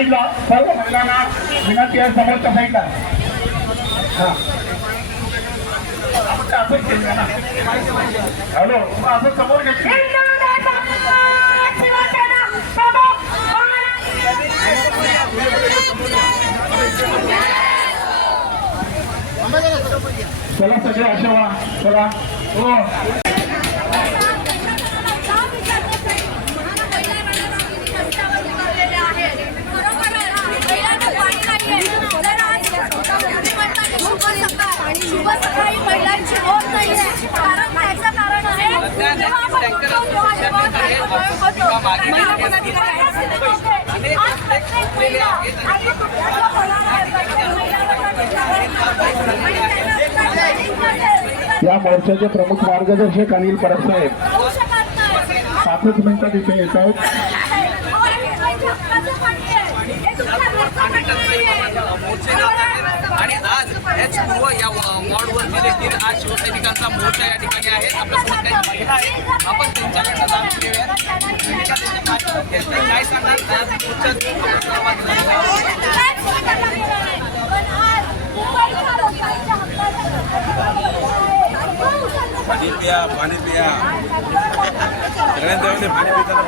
साईडला सर्व महिलांना विनंती आहे, समोरच्या साईडला असंच केलं ना. हॅलो असं समोर घ्यायचं. चला सगळे अशा वा चला. हो शुभ सकाळी महिलांची होत नाही आहे. कारण त्याचं कारण आहे या मोर्चाचे प्रमुख मार्गदर्शक अनिल परब साहेब 5 मिनिटात इथे येत आहेत. आणि आज या वॉर्डवरती देखील आज शिवसैनिकांचा मोर्चा या ठिकाणी आहे. आपल्यासोबत काही महिला आहेत, आपण त्यांच्याकडनं जाणून घेऊया काय सांगणार आज पाणी पिया पाणी पिया सगळ्यांच्या पाणी पिताना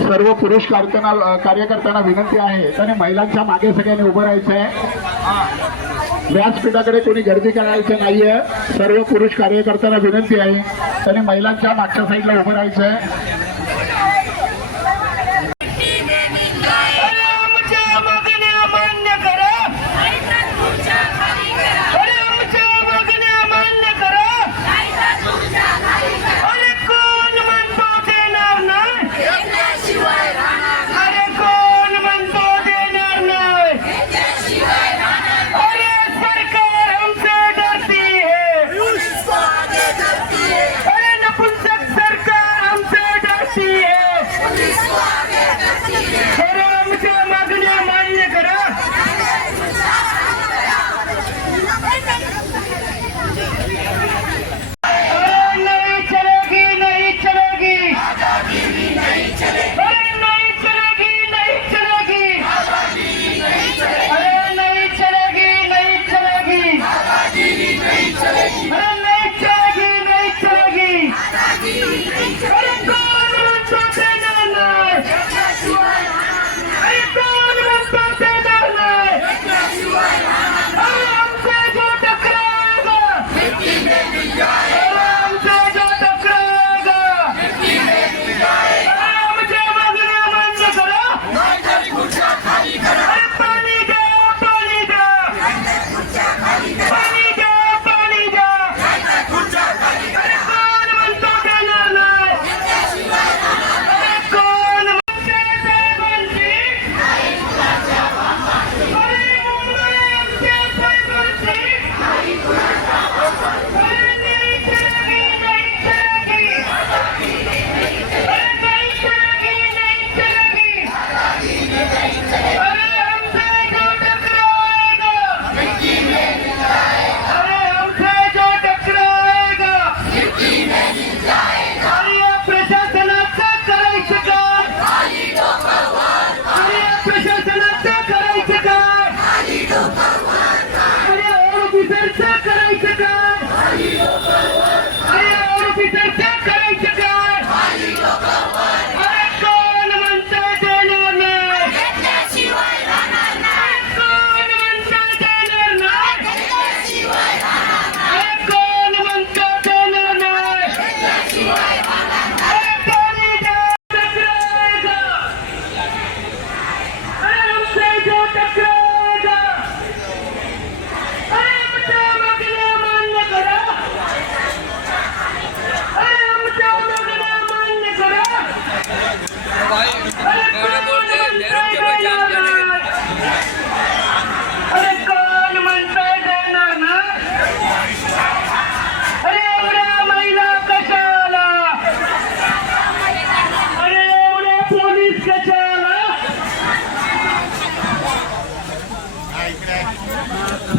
सर्व पुरुष कार्यकर्त्यांना विनंती आहे त्याने महिलांच्या मागे सगळ्यांनी उभं राहायचं आहे. व्यासपीठाकडे कोणी गर्दी करायचं नाहीये. सर्व पुरुष कार्यकर्त्यांना विनंती आहे त्याने महिलांच्या मागच्या साईडला उभं राहायचं आहे.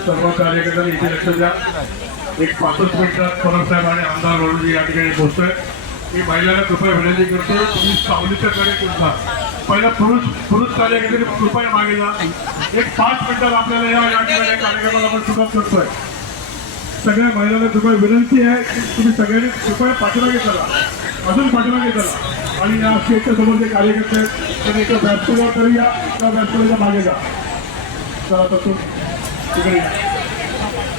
सर्व कार्यकर्त्यांनी इथे लक्ष द्या. एक 5 मिनिटात पवार साहेब आणि आमदार वरुणजी या ठिकाणी पोहोचतोय. मी महिलांना कृपया विनंती करतो, तुम्ही सावलीच्या कडे तुमचा पहिला पुरुष कार्यकर्ते कृपया मागे जा. एक 5 मिनिटात आपल्याला या ठिकाणी कार्यक्रमाला आपण सुरुवात करतोय. सगळ्या महिलांना कृपया विनंती आहे की तुम्ही सगळ्यांनी कृपया पाठीमागे चला, अजून पाठीमागे चला आणि या स्टेजच्या समोर जे कार्यकर्ते आहेत त्यांनी एका व्यासपीठावर तरी या, त्या व्यासपीठाच्या मागे जा. चला तसं तिकडे या.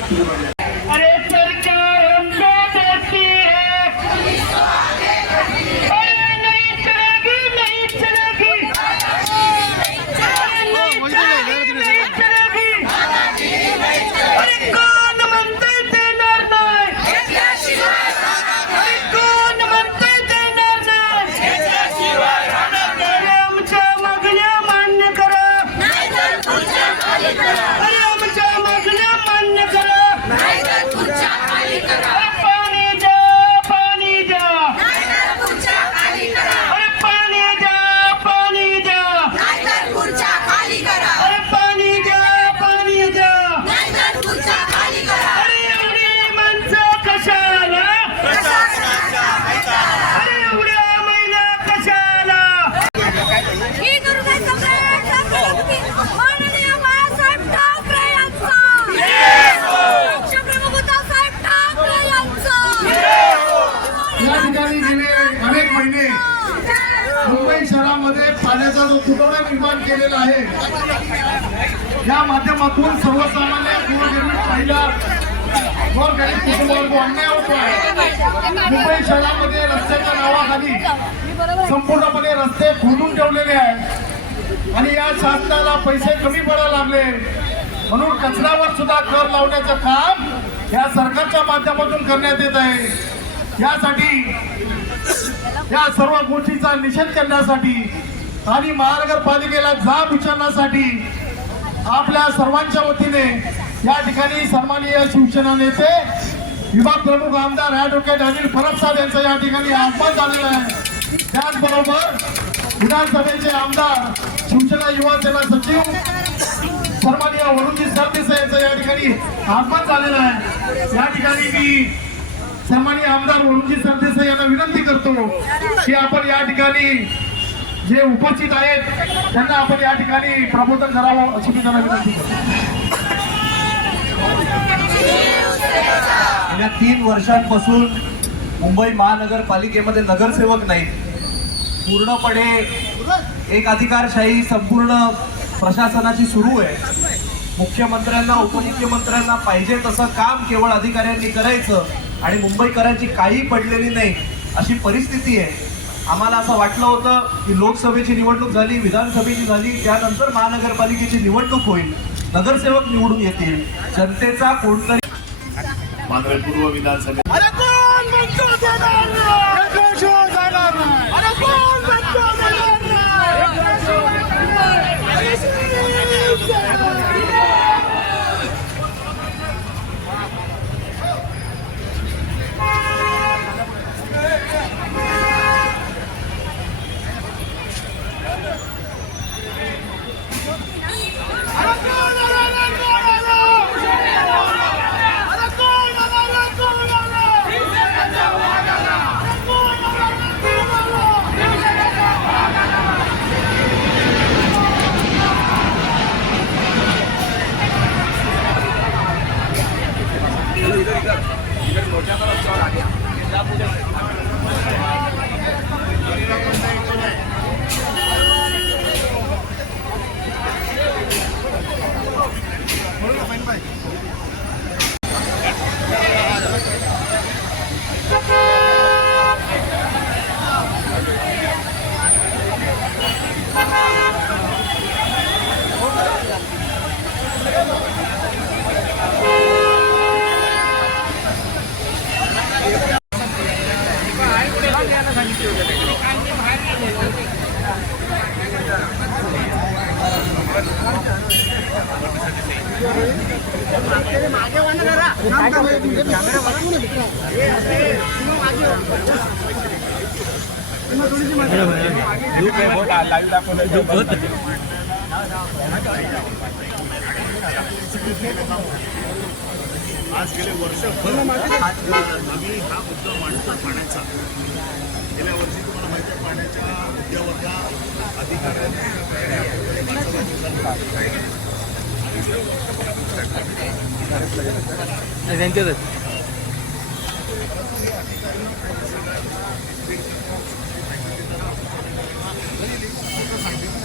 तिकडे मागे या. अरे सरकार हमको देती है, अरे नहीं चलेगी, नहीं चलेगी, अरे नहीं चलेगी, अरे कोण म्हणते देणार नाही, अरे कोण म्हणते देणार नाही, अरे आमच्या मागण्या मान्य करा, अरे आमच्या मागण्या मान्य करा. पाणी द्या, पाणी द्या, अरे पाणी द्या, पाणी द्या, अरे पाणी द्या, पाणी द्या, अरे एवढी माणसं कशाला, अरे एवढ्या महिला कशाला. ही दुर्गा सम्राट माननीय बाळासाहेब ठाकरे यांचा, पक्षप्रमुख उद्धवसाहेब ठाकरे यांचा. या ठिकाणी गेले अनेक महिने मुंबई शहरामध्ये पाण्याचा जो तुटवडा निर्माण केलेला आहे, या माध्यमातून सर्वसामान्य गोरगरीब महिला गोरगरीब कुटुंबावर जो अन्याय होतो आहे. मुंबई शहरामध्ये रस्त्याच्या नावाखाली संपूर्णपणे रस्ते खोदून ठेवलेले आहेत आणि या शासनाला पैसे कमी पडायला लागले म्हणून कचऱ्यावर सुद्धा कर लावण्याचं काम या सरकारच्या माध्यमातून करण्यात येत आहे. यासाठी या सर्व गोष्टीचा निषेध करण्यासाठी आणि महानगरपालिकेला जाब विचारण्यासाठी आपल्या सर्वांच्या वतीने या ठिकाणी सन्माननीय शिवसेना नेते विभाग प्रमुख आमदार ॲडव्होकेट अनिल परब साहेब यांचं या ठिकाणी आगमन झालेलं आहे. त्याचबरोबर विधानसभेचे आमदार शिवसेना युवा सेना सचिव सन्माननीय वरुणजी सरदेसाई यांचं या ठिकाणी आगमन झालेलं आहे. या ठिकाणी मी सन्माननीय आमदार वरुणजी सरदेसाई यांना विनंती करतो की आपण या ठिकाणी जे उपस्थित आहेत त्यांना आपण या ठिकाणी प्रबोधन करावं अशी मी त्यांना विनंती करतो. गेल्या 3 वर्षांपासून मुंबई महानगरपालिकेमध्ये नगरसेवक नाहीत. पूर्णपणे एक अधिकारशाही संपूर्ण प्रशासनाची सुरू आहे. मुख्यमंत्र्यांना उपमुख्यमंत्र्यांना पाहिजे तसं काम केवळ अधिकाऱ्यांनी करायचं आणि मुंबईकरांची काही पडलेली नाही अशी परिस्थिती आहे. आम्हाला असं वाटलं होतं की लोकसभेची निवडणूक झाली, विधानसभेची झाली, त्यानंतर महानगरपालिकेची निवडणूक होईल, नगरसेवक निवडून येतील, जनतेचा कोणतरी मानवे पूर्व विधानसभेत अरे कोण म्हणतो देणार नाही, देणार नाही, अरे कोण म्हणतो देणार लाईव्ह दाखवलं आज गेले वर्षभर आम्ही हा मुद्दा मांडतो पाण्याचा. गेल्या वर्षी तुम्हाला माहिती आहे पाण्याच्या मुद्द्यावर या अधिकाऱ्यांनी सांगितलं